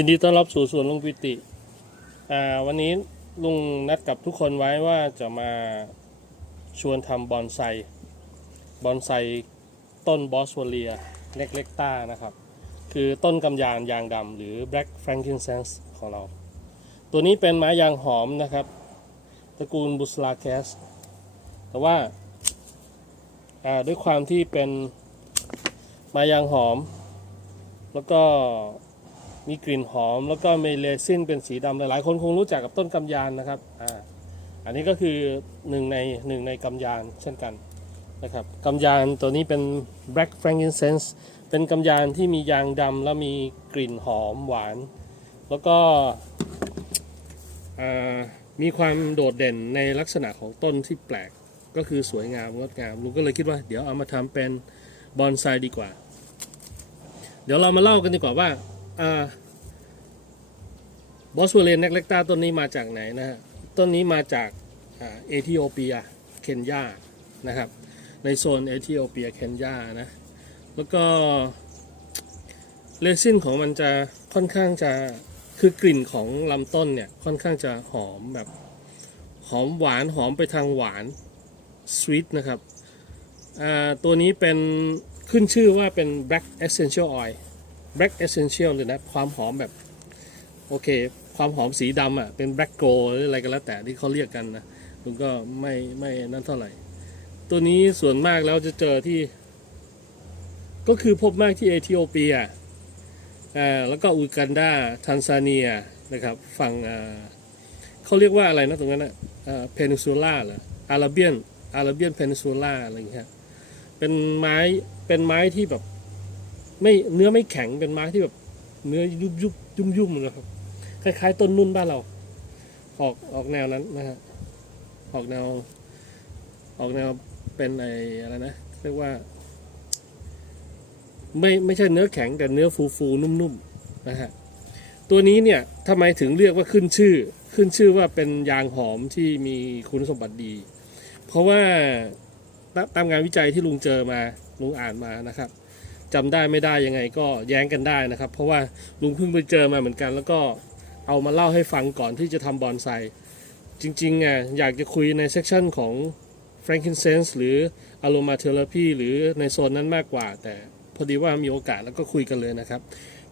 ยินดีต้อนรับสู่สวนลุงปิติอ่าวันนี้ลุงนัดกับทุกคนไว้ว่าจะมาชวนทำบอนไซ บอนไซต้นบอสวเลียเล็กเล็กต้านะครับ คือต้นกำยานยางดำหรือ Black Frankincense ของเรา ตัวนี้เป็นไม้ยางหอมนะครับ ตระกูลบุสลาแคส แต่ว่าอ่าด้วยความที่เป็นไม้ยางหอม แล้วก็ มีกลิ่นหอมแล้วก็มีเรซินเป็นสีดำหลายๆ คนคงรู้จักกับต้นกำยานนะครับอ่าอันนี้ก็คือหนึ่งในหนึ่งในกำยานเช่นกันนะครับกำยานตัวนี้เป็น Black Frankincense เป็นกำยานที่มียางดำแล้วมีกลิ่นหอมหวาน แล้วก็อ่ามีความโดดเด่นในลักษณะของต้นที่แปลกก็คือสวยงามงดงามลุงก็เลยคิดว่าเดี๋ยวเอามาทำเป็นบอนไซดีกว่า เดี๋ยวเรามาเล่ากันดีกว่าว่า บอสเวเลนเน็กเล็กตาต้นนี้มาจากไหนนะฮะ ต้นนี้มาจากเอธิโอเปีย เคนยา นะครับ ในโซนเอธิโอเปีย เคนยา นะ แล้วก็เรซินของมันจะค่อนข้างจะคือกลิ่นของลำต้นเนี่ย ค่อนข้างจะหอมแบบหอมหวานหอมไปทางหวานสวีทนะครับ ตัวนี้เป็นขึ้นชื่อว่าเป็น black essential oil black essential เลยนะความหอมแบบ โอเค ความหอมสีดำอะเป็น black gold หรืออะไรก็แล้วแต่ที่เขาเรียกกันนะมันก็ไม่ไม่นั่นเท่าไหร่ ตัวนี้ส่วนมากแล้วจะเจอที่ ก็คือพบมากที่เอธิโอเปียอ่าแล้วก็อูกันดาทันซาเนียนะครับฝั่งอ่าเขาเรียกว่าอะไรนะตรงนั้นอะเพนิซูล่าเหรออาราเบียนอาราเบียนเพนิซูล่าอะไรอย่างเงี้ยเป็นไม้เป็นไม้ที่แบบ ไม่เนื้อไม่แข็งเป็นไม้ที่แบบเนื้อยุบยุบยุ่มยุ่มนะครับ คล้าย ๆ ต้นนุ่นบ้านเรา ออกออกแนวนั้นนะฮะออกแนว ออกแนวเป็นไออะไรนะเรียกว่า ไม่ไม่ใช่เนื้อแข็งแต่เนื้อฟูฟูนุ่มๆนะฮะตัวนี้เนี่ยทำไมถึงเรียกว่าขึ้นชื่อ ขึ้นชื่อว่าเป็นยางหอมที่มีคุณสมบัติดี เพราะว่าตามงานวิจัยที่ลุงเจอมาลุงอ่านมานะครับ จำได้ไม่ได้ยังไงก็แย้งกันได้นะครับ เพราะว่าลุงเพิ่งไปเจอมาเหมือนกัน แล้วก็เอามาเล่าให้ฟังก่อนที่จะทำบอนไซจริงๆอะอยากจะคุยในเซกชันของ frankincense หรือ aromatherapy หรือในโซนนั้นมากกว่า แต่พอดีว่ามีโอกาสแล้วก็คุยกันเลยนะครับ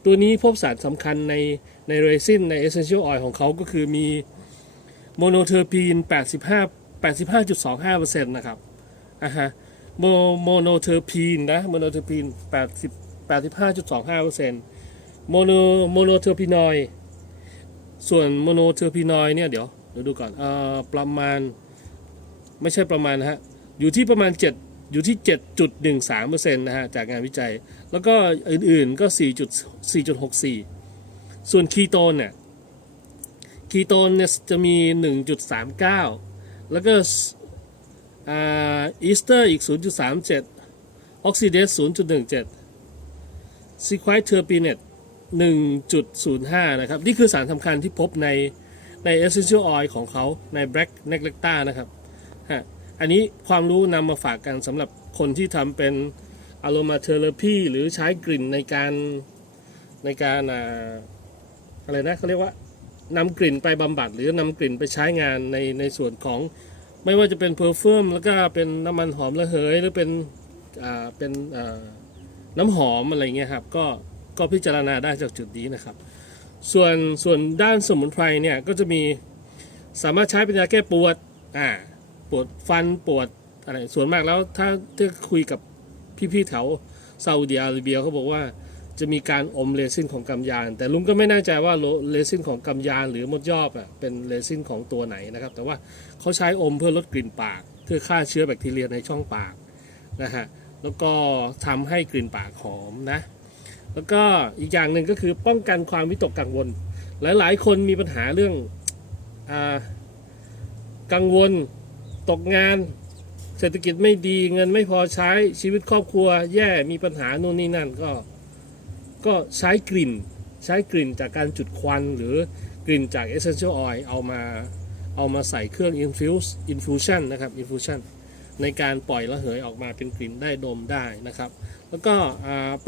ตัวนี้พบสารสำคัญในในเรซินใน essential oil ของเขาก็คือมีโมโนเทอร์พีน85 85.25%นะครับอะฮะ โมโมโนเทอร์พีนนะโมโนเทอร์พีน80 85.25%โมโนโมโนเทอร์พีนอยส่วนโมโนเทอร์พีนอยเนี่ยเดี๋ยวเดี๋ยวดูก่อนเอ่อประมาณไม่ใช่ประมาณนะฮะอยู่ที่ประมาณ 7 อยู่ที่ 7.13%นะฮะจากงานวิจัย แล้วก็อื่นๆก็ 4.4.64 ส่วนคีโตนเนี่ยคีโตนเนี่ยจะมี 1.39 แล้วก็ อีสเตอร์อีก 0.37 ออกซิเดส 0.17ซีควายเทอร์ปีเนต1.05 นะครับ นี่คือสารสำคัญที่พบในใน essential oil ของเขาใน black neglecta นะครับฮะอันนี้ความรู้นำมาฝากกันสำหรับคนที่ทำเป็น aromatherapy หรือใช้กลิ่นในการในการอ่าอะไรนะเขาเรียกว่านำกลิ่นไปบำบัดหรือนำกลิ่นไปใช้งานในในส่วนของ ไม่ว่าจะเป็นเพอร์ฟูมแล้วก็เป็นน้ำมันหอมระเหยหรือเป็นอ่าเป็นอ่าน้ำหอมอะไรเงี้ยครับก็ก็พิจารณาได้จากจุดนี้นะครับ ส่วนส่วนด้านสมุนไพรเนี่ยก็จะมีสามารถใช้เป็นยาแก้ปวดอ่าปวดฟันปวดอะไรส่วนมากแล้วถ้าถ้าคุยกับพี่ๆแถวซาอุดิอาระเบียเขาบอกว่า จะมีการอมเรซินของกำยาน แต่ลุงก็ไม่แน่ใจว่าโลเรซินของกำยานหรือมดยอบอะเป็นเรซินของตัวไหนนะครับ แต่ว่าเขาใช้อมเพื่อลดกลิ่นปากเพื่อฆ่าเชื้อแบคทีเรียในช่องปากนะฮะแล้วก็ทำให้กลิ่นปากหอมนะ แล้วก็อีกอย่างหนึ่งก็คือป้องกันความวิตกกังวล หลาย ๆ คนมีปัญหาเรื่องอกังวล ตกงาน เศรษฐกิจไม่ดีเงินไม่พอใช้ชีวิตครอบครัว แย่มีปัญหาโน่นนี่นั่นก็ ก็ใช้กลิ่น ใช้กลิ่นจากการจุดควันหรือกลิ่นจาก essential oil เอามาเอามาใส่เครื่อง infuse infusion นะครับ infusion ในการปล่อยระเหยออกมาเป็นกลิ่นได้ดมได้นะครับ แล้วก็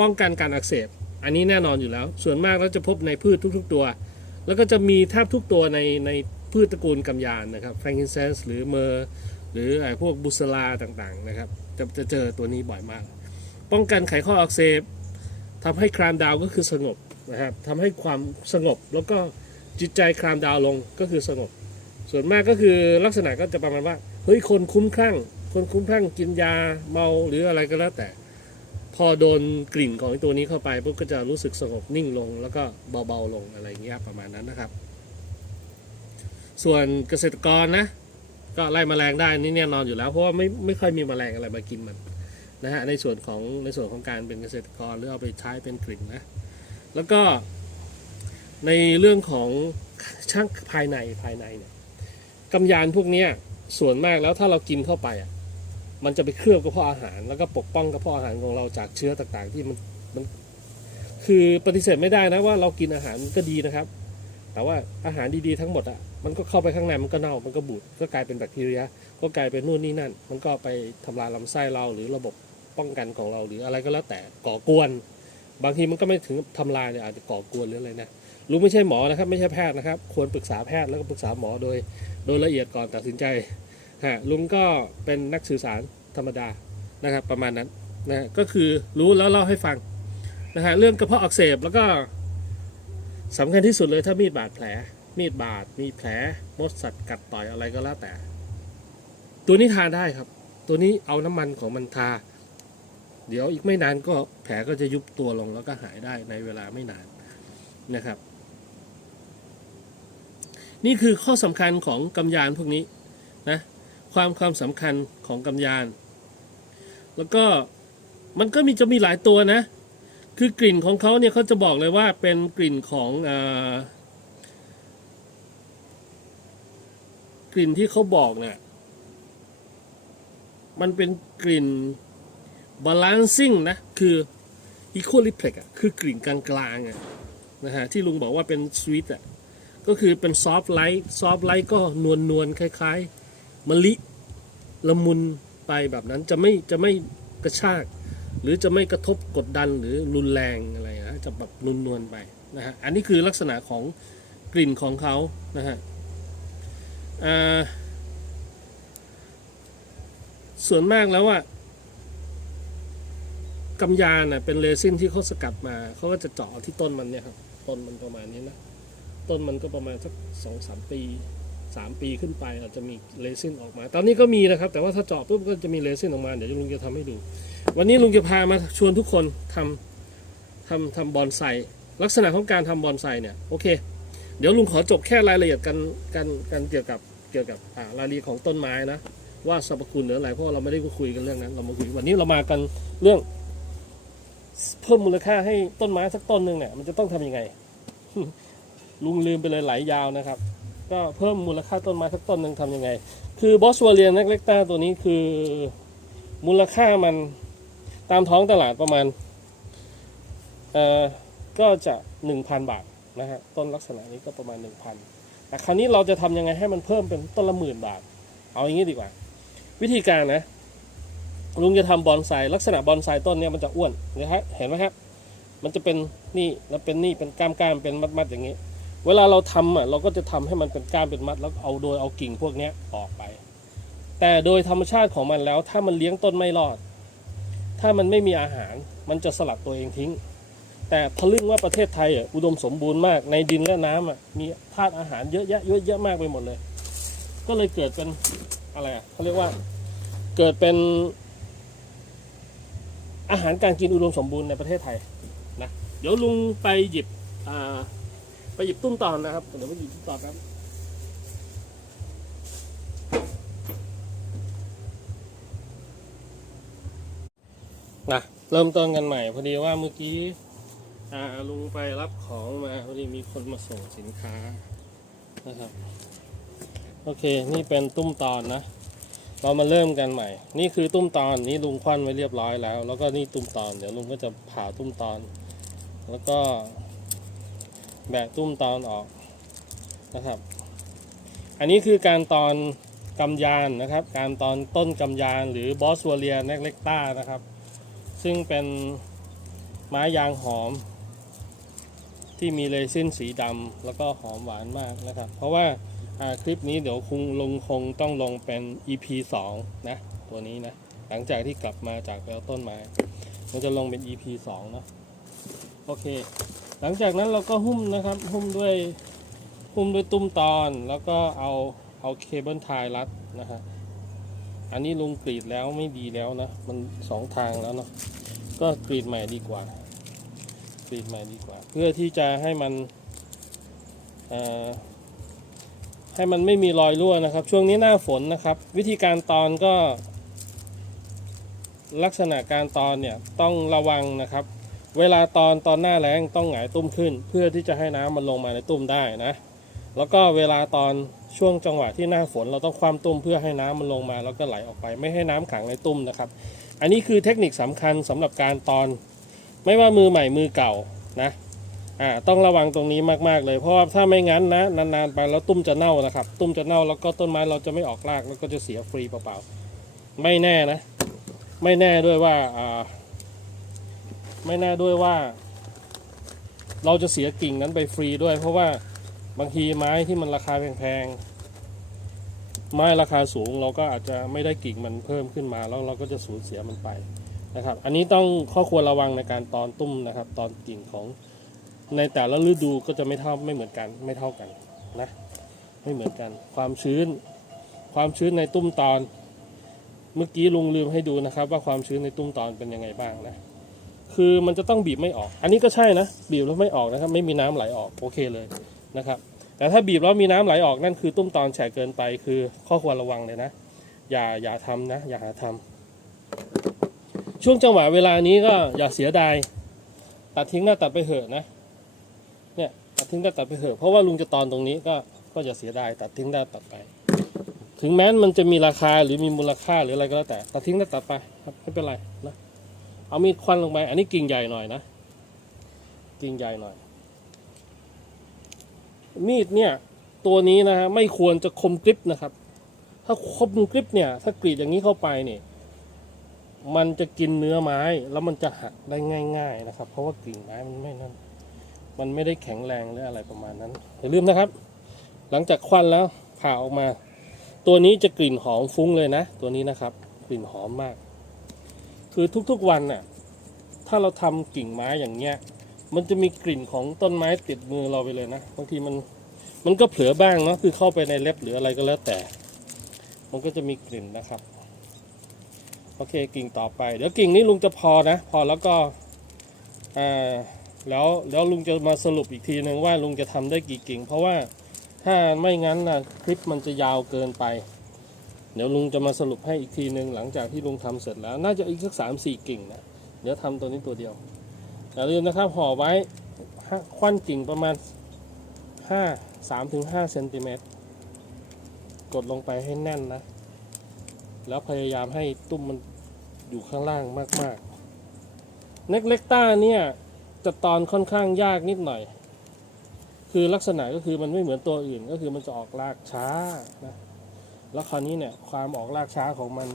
ป้องกันการอักเสบ อันนี้แน่นอนอยู่แล้ว ส่วนมากเราจะพบในพืชทุกๆตัว แล้วก็จะมีแทบทุกตัวในในพืชตระกูลกำยานนะครับแฟรงกินเซนส์หรือเมอร์หรือไอพวกบุสลาต่างๆนะครับ จะจะเจอตัวนี้บ่อยมาก ป้องกันไขข้ออักเสบ ทำให้คลามดาวก็คือสงบนะครับทำให้ความสงบแล้วก็จิตใจคลามดาวลงก็คือสงบ ส่วนมากก็คือลักษณะก็จะประมาณว่าเฮ้ยคนคุ้มคลั่ง คนคุ้มคลั่งกินยาเมาหรืออะไรก็แล้วแต่ พอโดนกลิ่นของตัวนี้เข้าไปปุ๊บก็จะรู้สึกสงบนิ่งลง แล้วก็เบาๆลงอะไรเงี้ยประมาณนั้นนะครับ ส่วนเกษตรกรนะก็ไล่แมลงได้นี่แน่นอนอยู่แล้วเพราะว่าไม่ไม่ค่อยมีแมลงอะไรมากินมัน นะฮะในส่วนของในส่วนของการเป็นเกษตรกรหรือเอาไปใช้เป็นกลิ่นนะแล้วก็ในเรื่องของช่างภายในภายในเนี่ยกำยานพวกนี้ส่วนมากแล้วถ้าเรากินเข้าไปอะมันจะไปเคลือบกระเพาะอาหาร แล้วก็ปกป้องกระเพาะอาหารของเราจากเชื้อต่างๆ ที่มันมันคือปฏิเสธไม่ได้นะว่าเรากินอาหารก็ดีนะครับ แต่ว่าอาหารดีๆทั้งหมดอะมันก็เข้าไปข้างในมันก็เน่ามันก็บูดก็กลายเป็นแบคทีเรียก็กลายเป็นนู่นนี่นั่น มันก็ไปทำลายลำไส้เราหรือระบบ ป้องกันของเราหรืออะไรก็แล้วแต่ก่อกวน บางทีมันก็ไม่ถึงทำลายเนี่ยอาจจะก่อกวนหรืออะไรนะลุงไม่ใช่หมอนะครับ ไม่ใช่แพทย์นะครับ ควรปรึกษาแพทย์แล้วก็ปรึกษาหมอโดย โดยละเอียดก่อนตัดสินใจฮะลุงก็เป็นนักสื่อสารธรรมดานะครับ ประมาณนั้นนะก็คือรู้แล้วเล่าให้ฟังนะฮะเรื่องกระเพาะอักเสบแล้วก็สำคัญที่สุดเลยถ้ามีดบาดแผล มีดบาดมีแผลมดสัตว์กัดต่อยอะไรก็แล้วแต่ ตัวนี้ทาได้ครับ ตัวนี้เอาน้ำมันของมันทา เดี๋ยวอีกไม่นานก็แผลก็จะยุบตัวลงแล้วก็หายได้ในเวลาไม่นานนะครับ นี่คือข้อสำคัญของกำยานพวกนี้นะความความสำคัญของกำยาน แล้วก็มันก็มีจะมีหลายตัวนะ คือกลิ่นของเขาเนี่ยเขาจะบอกเลยว่าเป็นกลิ่นของอกลิ่นที่เขาบอกเนี่ยมันเป็นกลิ่น balancing นะ คือ equilibrium อะคือกลิ่นกลางๆอะนะฮะที่ลุงบอกว่าเป็น sweet อะก็คือเป็น soft light soft light ก็นวลนวลคล้ายๆมะลิละมุนไปแบบนั้นจะไม่จะไม่กระชาก หรือจะไม่กระทบกดดันหรือรุนแรงอะไรนะจะแบบนวลนวลไปนะฮะอันนี้คือลักษณะของกลิ่นของเขานะฮะอ่าส่วนมากแล้วอะ กำยานน่ะเป็นเรซินที่เขาสกัดมาเขาก็จะเจาะที่ต้นมันเนี่ยครับต้นมันประมาณนี้นะต้นมันก็ประมาณสักสองสามปีสามปีขึ้นไปอาจจะมีเรซินออกมา ตอนนี้ก็มีนะครับ แต่ว่าถ้าเจาะปุ๊บก็จะมีเรซินออกมาเดี๋ยวลุงจะทำให้ดู วันนี้ลุงจะพามาชวนทุกคนทำทำทำบอนไซลักษณะของการทำบอนไซเนี่ยโอเค เดี๋ยวลุงขอจบแค่รายละเอียดกันกันกันเกี่ยวกับเกี่ยวกับอ่ารายละเอียดของต้นไม้นะว่าสรรพคุณหรืออะไรเพราะเราไม่ได้คุยกันเรื่องนั้น เรามาคุยวันนี้เรามากันเรื่อง เพิ่มมูลค่าให้ต้นไม้สักต้นหนึ่งเนี่ยมันจะต้องทำยังไง ลุงลืมไปเลยไหลายยาวนะครับ ก็เพิ่มมูลค่าต้นไม้สักต้นหนึ่งทำยังไง คือบอสวเรียนนักเล็กต้าตัวนี้คือมูลค่ามันตามท้องตลาดประมาณเอ่อก็จะหนึ่งพันบาทนะฮะต้นลักษณะนี้ก็ประมาณหนึ่งพันแต่คราวนี้เราจะทำยังไงให้มันเพิ่มเป็นต้นละหมื่นบาท เอาอย่างนี้ดีกว่า วิธีการนะ ลุงจะทำบอนไซลักษณะบอนไซต้นเนี้ยมันจะอ้วนนะครับเห็นไหมครับมันจะเป็นนี่แล้วเป็นนี่เป็นก้ามก้ามเป็นมัดมัดอย่างนี้ เวลาเราทำอะเราก็จะทำให้มันเป็นก้ามเป็นมัด แล้วเอาโดยเอากิ่งพวกเนี้ยออกไป แต่โดยธรรมชาติของมันแล้ว ถ้ามันเลี้ยงต้นไม่รอด ถ้ามันไม่มีอาหาร มันจะสลัดตัวเองทิ้ง แต่ทะลึ่งว่าประเทศไทยอะอุดมสมบูรณ์มากในดินและน้ำอะมีธาตุอาหารเยอะแยะเยอะแยะมากไปหมดเลย ก็เลยเกิดเป็นอะไรอะเขาเรียกว่าเกิดเป็น อาหารการกินอุดมสมบูรณ์ในประเทศไทยนะเดี๋ยวลุงไปหยิบไปหยิบตุ้มตอนนะครับเดี๋ยวไปหยิบตุ้มตอนครับนะเริ่มต้นกันใหม่พอดีว่าเมื่อกี้ลุงไปรับของมาพอดีมีคนมาส่งสินค้านะครับ โอเค นี่เป็นตุ้มตอนนะ เรามาเริ่มกันใหม่ นี่คือตุ้มตอนนี้ลุงควันไว้เรียบร้อยแล้ว แล้วก็นี่ตุ้มตอน เดี๋ยวลุงก็จะผ่าตุ้มตอน แล้วก็แบะตุ้มตอนออกนะครับ อันนี้คือการตอนกำยานนะครับ การตอนต้นกำยานหรือบอสวเลียแนกเล็กต้านะครับ ซึ่งเป็นไม้ยางหอม ที่มีเรซินสีดำแล้วก็หอมหวานมากนะครับ เพราะว่า คลิปนี้เดี๋ยวคงลงคงต้องลงเป็น EP 2 นะ ตัวนี้นะ หลังจากที่กลับมาจากแล้วต้นไม้มันจะลงเป็น EP 2 นะ โอเค หลังจากนั้นเราก็หุ้มนะครับ หุ้มด้วยหุ้มด้วยตุ้มตอนแล้วก็เอาเอาเคเบิลไทยรัดนะฮะอันนี้ลุงกรีดแล้วไม่ดีแล้วนะ มันสองทางแล้วเนาะก็กรีดใหม่ดีกว่า กรีดใหม่ดีกว่า เพื่อที่จะให้มันเอ่อ ให้มันไม่มีรอยรั่วนะครับ ช่วงนี้หน้าฝนนะครับ วิธีการตอนก็ ลักษณะการตอนเนี่ยต้องระวังนะครับ เวลาตอนตอนหน้าแรงต้องหงายตุ้มขึ้น เพื่อที่จะให้น้ำมันลงมาในตุ้มได้นะ แล้วก็เวลาตอนช่วงจังหวะที่หน้าฝนเราต้องคว่ำตุ้มเพื่อให้น้ำมันลงมา แล้วก็ไหลออกไป ไม่ให้น้ำขังในตุ้มนะครับ อันนี้คือเทคนิคสำคัญสำหรับการตอน ไม่ว่ามือใหม่มือเก่านะ อ่าต้องระวังตรงนี้มากๆเลย เพราะว่าถ้าไม่งั้นนะนานๆไปแล้วตุ้มจะเน่านะครับ ตุ้มจะเน่าแล้วก็ต้นไม้เราจะไม่ออกรากแล้วก็จะเสียฟรีเปล่าๆไม่แน่นะ ไม่แน่ด้วยว่าอ่าไม่แน่ด้วยว่า เราจะเสียกิ่งนั้นไปฟรีด้วย เพราะว่าบางทีไม้ที่มันราคาแพงๆไม้ราคาสูงเราก็อาจจะไม่ได้กิ่งมันเพิ่มขึ้นมา แล้วเราก็จะสูญเสียมันไปนะครับ อันนี้ต้องข้อควรระวังในการตอนตุ้มนะครับ ตอนกิ่งของ ในแต่ละฤดูก็จะไม่เท่าไม่เหมือนกันไม่เท่ากันนะไม่เหมือนกัน ความชื้น ความชื้นในตุ้มตอน เมื่อกี้ลุงลืมให้ดูนะครับ ว่าความชื้นในตุ้มตอนเป็นยังไงบ้างนะคือมันจะต้องบีบไม่ออก อันนี้ก็ใช่นะบีบแล้วไม่ออกนะครับ ไม่มีน้ำไหลออกโอเคเลยนะครับ แต่ถ้าบีบแล้วมีน้ำไหลออกนั่นคือตุ้มตอนแฉะเกินไปคือข้อควรระวังเลยนะ อย่าอย่าทำนะ อย่าหาทำช่วงจังหวะเวลานี้ก็อย่าเสียดายตัดทิ้งหน้าตัดไปเหอะนะ เนี่ยตัดทิ้งได้ตัดไปเหอะเพราะว่าลุงจะตอนตรงนี้ก็ก็อย่าเสียดายตัดทิ้งได้ตัดไป ถึงแม้มันจะมีราคาหรือมีมูลค่าหรืออะไรก็แล้วแต่ ตัดทิ้งได้ตัดไปครับไม่เป็นไรนะเอามีดควันลงไป อันนี้กิ่งใหญ่หน่อยนะกิ่งใหญ่หน่อย มีดเนี่ยตัวนี้นะฮะไม่ควรจะคมกริบนะครับ ถ้าคมกริบเนี่ย ถ้ากรีดอย่างนี้เข้าไปเนี่ยมันจะกินเนื้อไม้แล้วมันจะหักได้ง่าย ๆ นะครับ เพราะว่ากิ่งไม้มันไม่นั่น มันไม่ได้แข็งแรงหรืออะไรประมาณนั้นอย่าลืมนะครับ หลังจากควันแล้วผ่าออกมา ตัวนี้จะกลิ่นหอมฟุ้งเลยนะ ตัวนี้นะครับ กลิ่นหอมมาก คือทุกๆวันน่ะถ้าเราทำกิ่งไม้อย่างเงี้ย มันจะมีกลิ่นของต้นไม้ติดมือเราไปเลยนะบางทีมันมันก็เผลอบ้างเนาะคือเข้าไปในเล็บหรืออะไรก็แล้วแต่ มันก็จะมีกลิ่นนะครับโอเคกิ่งต่อไป เดี๋ยวกิ่งนี้ลุงจะพอนะ พอแล้วก็อ่า แล้วแล้วลุงจะมาสรุปอีกทีหนึ่งว่าลุงจะทำได้กี่กิ่ง เพราะว่าถ้าไม่งั้นนะคลิปมันจะยาวเกินไป เดี๋ยวลุงจะมาสรุปให้อีกทีหนึ่งหลังจากที่ลุงทำเสร็จแล้ว น่าจะอีกสักสามสี่กิ่งนะเดี๋ยวทำตัวนี้ตัวเดียวอย่าลืมนะครับห่อไว้ห้าควันกิ่งประมาณห้าสามถึงห้าเซนติเมตรกดลงไปให้แน่นนะ แล้วพยายามให้ตุ้มมันอยู่ข้างล่างมากๆ เน็กเล็กต้าเนี่ย จะตอนค่อนข้างยากนิดหน่อย คือลักษณะก็คือมันไม่เหมือนตัวอื่นก็คือมันจะออกรากช้านะแล้วคราวนี้เนี่ยความออกรากช้าของมัน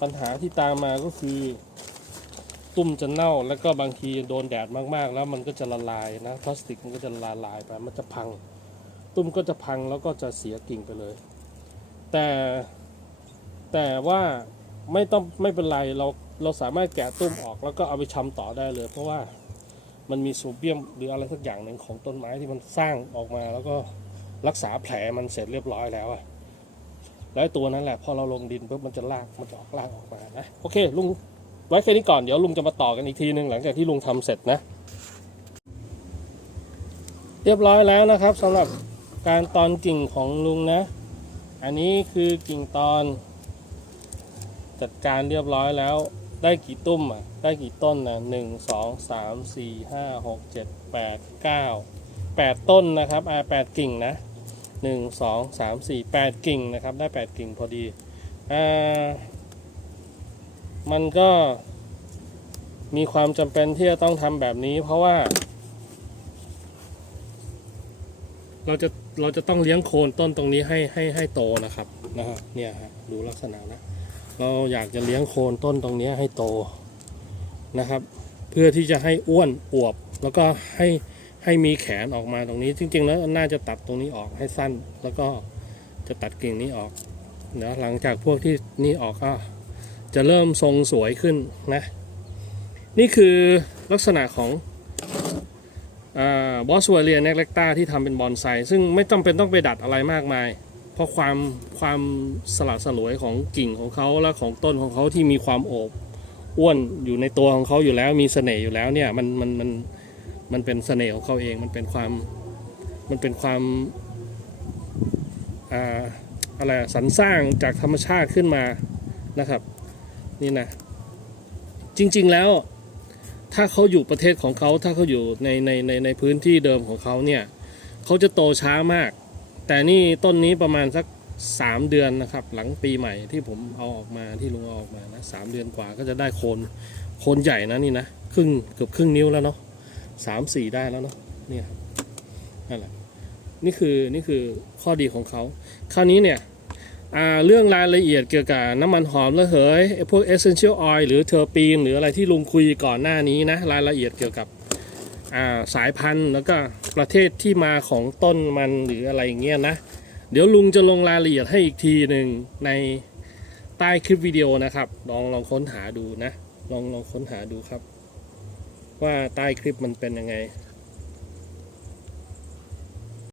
ปัญหาที่ตามมาก็คือ ตุ้มจะเน่าแล้วก็บางทีโดนแดดมากๆ แล้วมันก็จะละลายนะพลาสติกมันก็จะละลายไปมันจะพัง ตุ้มก็จะพังแล้วก็จะเสียกิ่งไปเลย แต่แต่ว่าไม่ต้องไม่เป็นไรเราเราสามารถแกะตุ้มออกแล้วก็เอาไปชำต่อได้เลย เพราะว่า มันมีโซเดียมหรืออะไรสักอย่างหนึ่งของต้นไม้ที่มันสร้างออกมาแล้วก็รักษาแผลมันเสร็จเรียบร้อยแล้วอะแล้วตัวนั้นแหละพอเราลงดินปุ๊บมันจะลากมันจะออกลากออกมานะโอเคลุงไว้แค่นี้ก่อนเดี๋ยวลุงจะมาต่อกันอีกทีหนึ่งหลังจากที่ลุงทำเสร็จนะ เรียบร้อยแล้วนะครับสำหรับการตอนกิ่งของลุงนะ อันนี้คือกิ่งตอน จัดการเรียบร้อยแล้ว ได้กี่ตุ้มอะ ได้กี่ต้นนะหนึ่งสองสามสี่ห้าหกเจ็ดแปดเก้าแปดต้นนะครับอ่าแปดกิ่งนะหนึ่งสองสามสี่แปดกิ่งนะครับ ได้แปดกิ่งพอดีอ่ามันก็มีความจำเป็นที่จะต้องทำแบบนี้ เพราะว่า เราจะเราจะต้องเลี้ยงโคนต้นตรงนี้ให้ให้ให้โตนะครับนะฮะเนี่ยฮะดูลักษณะนะ เราอยากจะเลี้ยงโคนต้นตรงนี้ให้โตนะครับ เพื่อที่จะให้อ้วนอวบ แล้วก็ให้ให้มีแขนออกมาตรงนี้ จริง ๆ แล้วน่าจะตัดตรงนี้ออกให้สั้น แล้วก็จะตัดกิ่งนี้ออกนะหลังจากพวกที่นี่ออกก็จะเริ่มทรงสวยขึ้นนะ นี่คือลักษณะของบอสวเรียนเนกเล็กต้าที่ทำเป็นบอนไซซึ่งไม่จำเป็นต้องไปดัดอะไรมากมาย เพราะความความสลัดสลวยของกิ่งของเขาและของต้นของเขาที่มีความโอบอ้วนอยู่ในตัวของเขาอยู่แล้ว มีเสน่ห์อยู่แล้วเนี่ยมันมันมันมันเป็นเสน่ห์ของเขาเองมันเป็นความมันเป็นความอ่าอะไรสรรสร้างจากธรรมชาติขึ้นมานะครับ นี่นะจริง ๆแล้ว ถ้าเขาอยู่ประเทศของเขาถ้าเขาอยู่ในในในในพื้นที่เดิมของเขาเนี่ยเขาจะโตช้ามาก แต่นี่ต้นนี้ประมาณสักสามเดือนนะครับ หลังปีใหม่ที่ผมเอาออกมาที่ลุงเอาออกมานะสามเดือนกว่าก็จะได้โคนโคนใหญ่นะนี่นะครึ่งเกือบครึ่งนิ้วแล้วเนาะสามสี่ได้แล้วเนาะนี่ครับนั่นแหละนี่คือนี่คือข้อดีของเขา คราวนี้เนี่ยเรื่องรายละเอียดเกี่ยวกับน้ำมันหอมระเหยพวก essential oil หรือเทอร์ปีนหรืออะไรที่ลุงคุยก่อนหน้านี้นะรายละเอียดเกี่ยวกับ สายพันธุ์แล้วก็ประเทศที่มาของต้นมันหรืออะไรอย่างเงี้ยนะ เดี๋ยวลุงจะลงรายละเอียดให้อีกทีหนึ่งในใต้คลิปวิดีโอนะครับ ลองลองค้นหาดูนะ ลองลองค้นหาดูครับ ว่าใต้คลิปมันเป็นยังไง